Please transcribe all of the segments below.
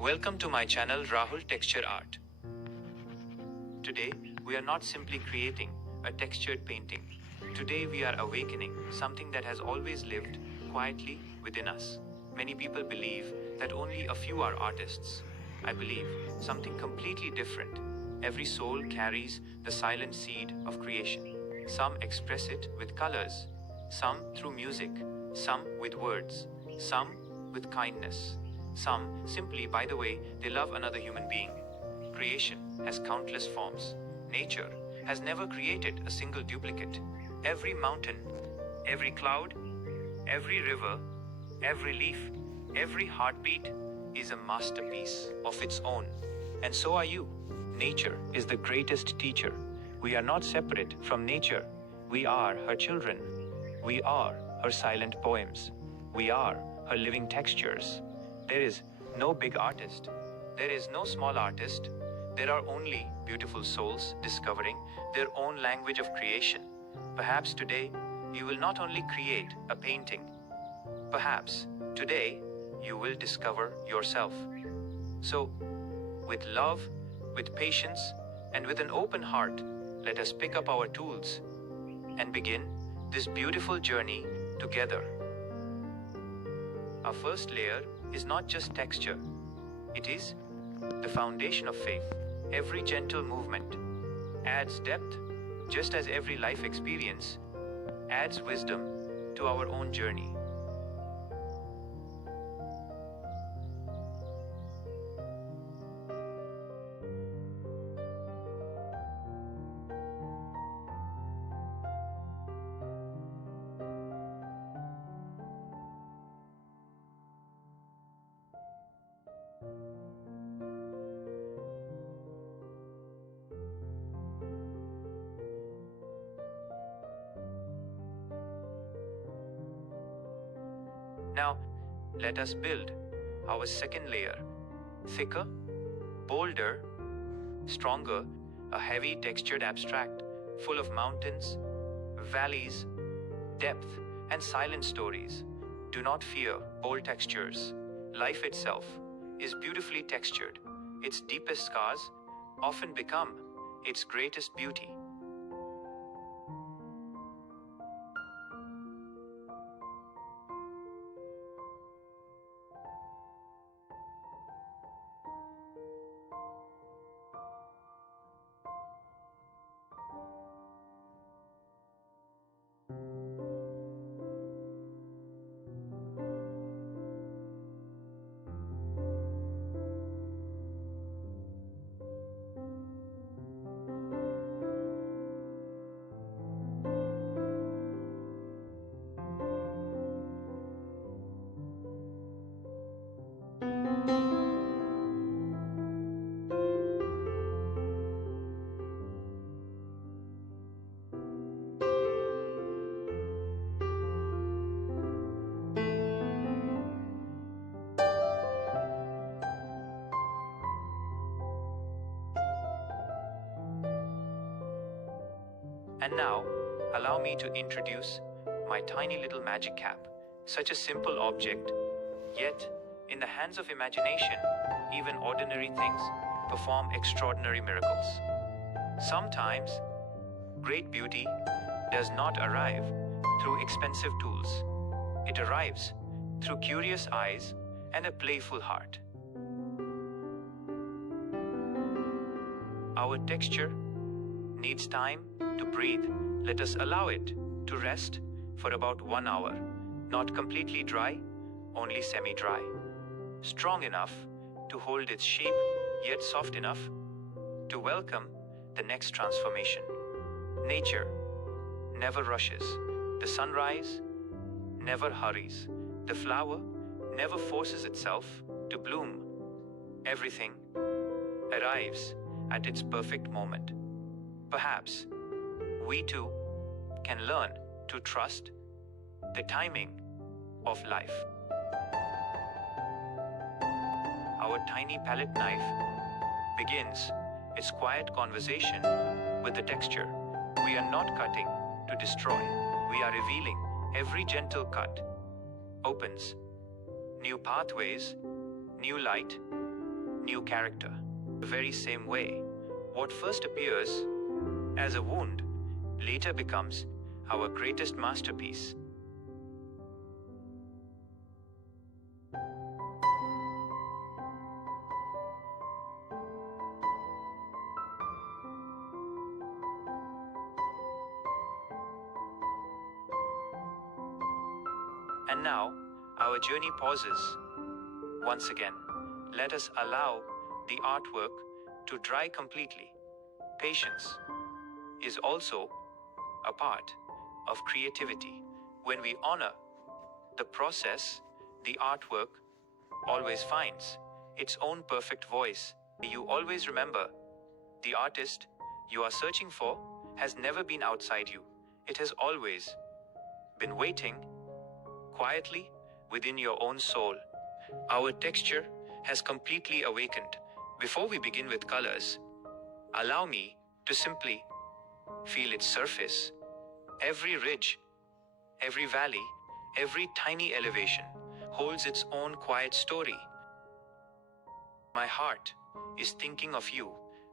Welcome to my channel Rahul Texture Art. Today, we are not simply creating a textured painting. Today we are awakening something that has always lived quietly within us. Many people believe that only a few are artists. I believe something completely different. Every soul carries the silent seed of creation. Some express it with colors, some through music, some with words, some with kindness, some simply by the way they love another human being. Creation has countless forms. Nature has never created a single duplicate. Every mountain, every cloud, every river, every leaf, every heartbeat is a masterpiece of its own. And so are you. Nature is the greatest teacher. We are not separate from nature. We are her children. We are her silent poems. We are her living textures. There is no big artist. There is no small artist. There are only beautiful souls discovering their own language of creation. Perhaps today you will not only create a painting. Perhaps today you will discover yourself. So, with love, with patience, and with an open heart, let us pick up our tools and begin this beautiful journey together. Our first layer is not just texture. It is the foundation of faith. Every gentle movement adds depth, just as every life experience adds wisdom to our own journey. Now, let us build our second layer. Thicker, bolder, stronger, a heavy textured abstract, full of mountains, valleys, depth, and silent stories. Do not fear bold textures. Life itself is beautifully textured. Its deepest scars often become its greatest beauty. And now, allow me to introduce my tiny little magic cap. Such a simple object, yet in the hands of imagination, even ordinary things perform extraordinary miracles. Sometimes, great beauty does not arrive through expensive tools. It arrives through curious eyes and a playful heart. Our texture needs time to breathe. Let us allow it to rest for about 1 hour. Not completely dry, only semi-dry. Strong enough to hold its shape, yet soft enough to welcome the next transformation. Nature never rushes. The sunrise never hurries. The flower never forces itself to bloom. Everything arrives at its perfect moment. Perhaps we too can learn to trust the timing of life. Our tiny palette knife begins its quiet conversation with the texture. We are not cutting to destroy. We are revealing. Every gentle cut opens new pathways, new light, new character. The very same way, what first appears as a wound later becomes our greatest masterpiece. And now, our journey pauses. Once again, let us allow the artwork to dry completely. Patience is also a part of creativity. When we honor the process, the artwork always finds its own perfect voice. You always remember, the artist you are searching for has never been outside you. It has always been waiting quietly within your own soul. Our texture has completely awakened. Before we begin with colors, allow me to simply feel its surface. Every ridge, every valley, every tiny elevation holds its own quiet story. My heart is thinking of you.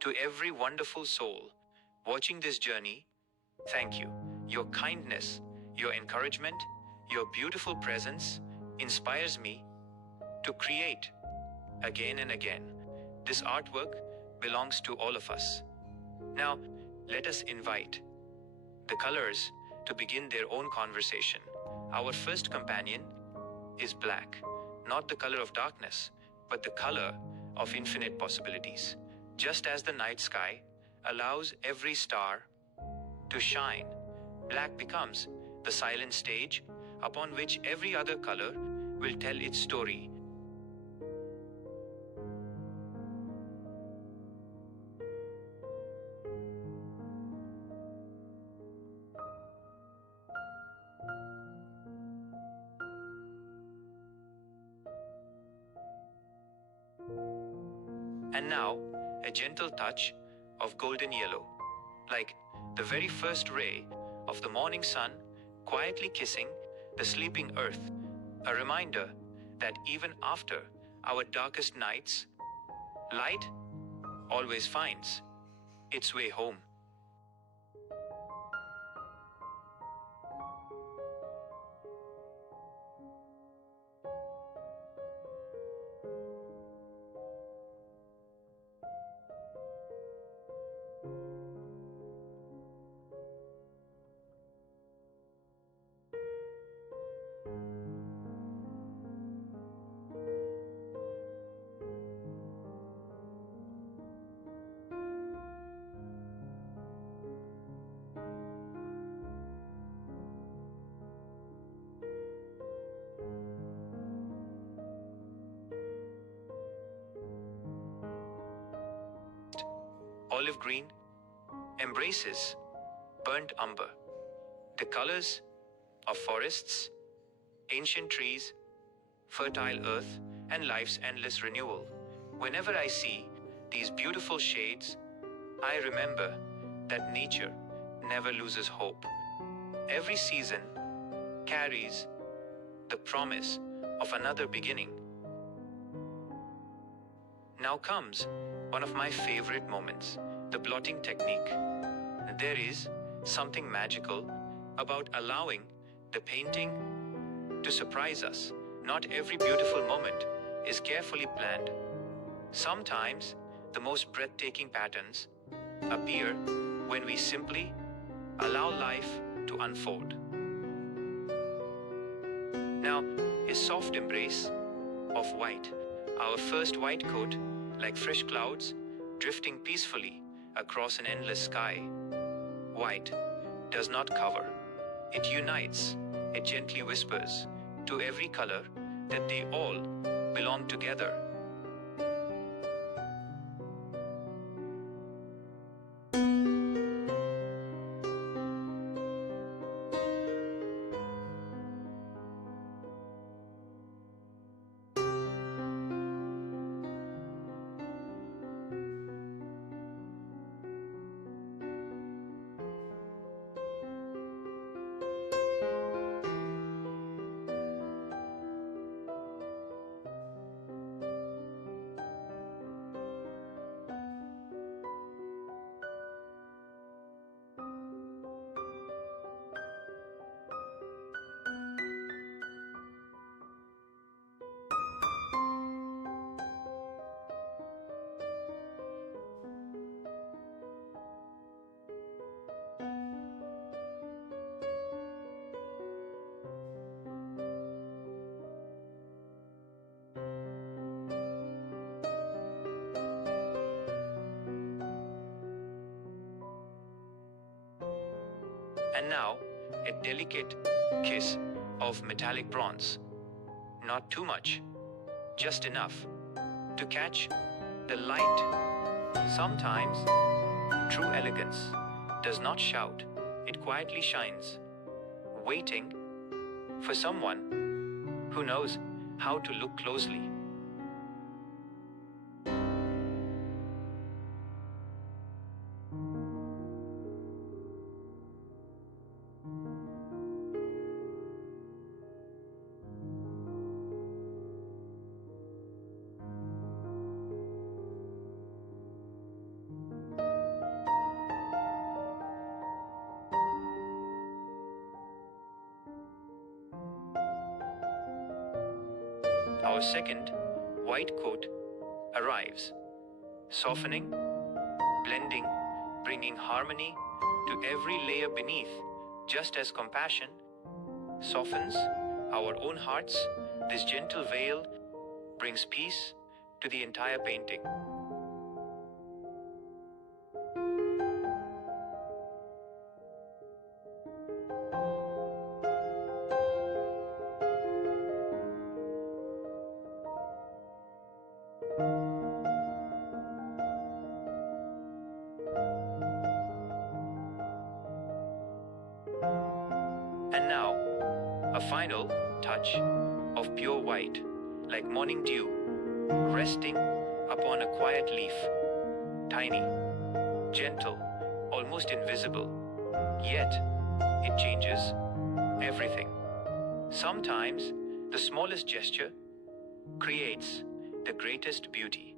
To every wonderful soul watching this journey, thank you. Your kindness, your encouragement, your beautiful presence inspires me to create again and again. This artwork belongs to all of us. Now, let us invite the colors to begin their own conversation. Our first companion is black, not the color of darkness, but the color of infinite possibilities. Just as the night sky allows every star to shine, black becomes the silent stage upon which every other color will tell its story. And now, a gentle touch of golden yellow, like the very first ray of the morning sun quietly kissing the sleeping earth, a reminder that even after our darkest nights, light always finds its way home. Olive green embraces burnt umber, the colors of forests, ancient trees, fertile earth, and life's endless renewal. Whenever I see these beautiful shades, I remember that nature never loses hope. Every season carries the promise of another beginning. Now comes one of my favorite moments, the blotting technique. There is something magical about allowing the painting to surprise us. Not every beautiful moment is carefully planned. Sometimes the most breathtaking patterns appear when we simply allow life to unfold. Now, a soft embrace of white, our first white coat, like fresh clouds drifting peacefully across an endless sky. White does not cover, it unites, it gently whispers to every color that they all belong together. And now, a delicate kiss of metallic bronze. Not too much, just enough to catch the light. Sometimes, true elegance does not shout, it quietly shines, waiting for someone who knows how to look closely. Our second white coat arrives, softening, blending, bringing harmony to every layer beneath, just as compassion softens our own hearts. This gentle veil brings peace to the entire painting. And now, a final touch of pure white, like morning dew, resting upon a quiet leaf. Tiny, gentle, almost invisible, yet it changes everything. Sometimes the smallest gesture creates the greatest beauty.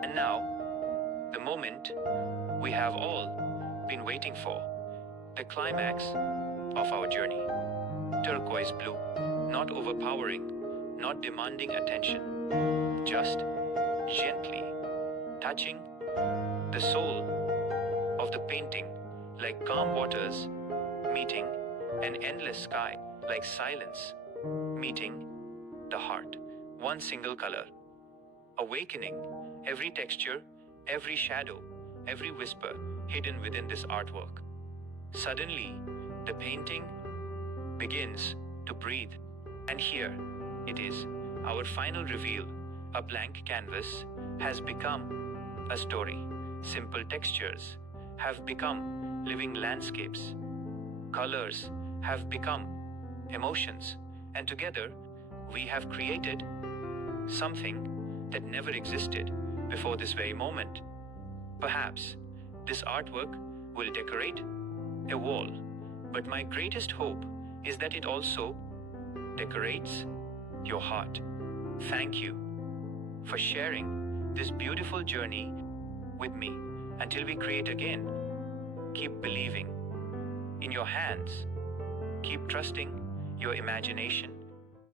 And now, the moment we have all been waiting for, the climax of our journey. Turquoise blue, not overpowering, not demanding attention, just gently touching the soul of the painting, like calm waters meeting an endless sky, like silence meeting the heart. One single color, awakening every texture, every shadow, every whisper hidden within this artwork. Suddenly, the painting begins to breathe. And here it is, our final reveal. A blank canvas has become a story. Simple textures have become living landscapes. Colors have become emotions. And together, we have created something that never existed before this very moment. Perhaps this artwork will decorate a wall, but my greatest hope is that it also decorates your heart. Thank you for sharing this beautiful journey with me. Until we create again, keep believing in your hands, keep trusting your imagination,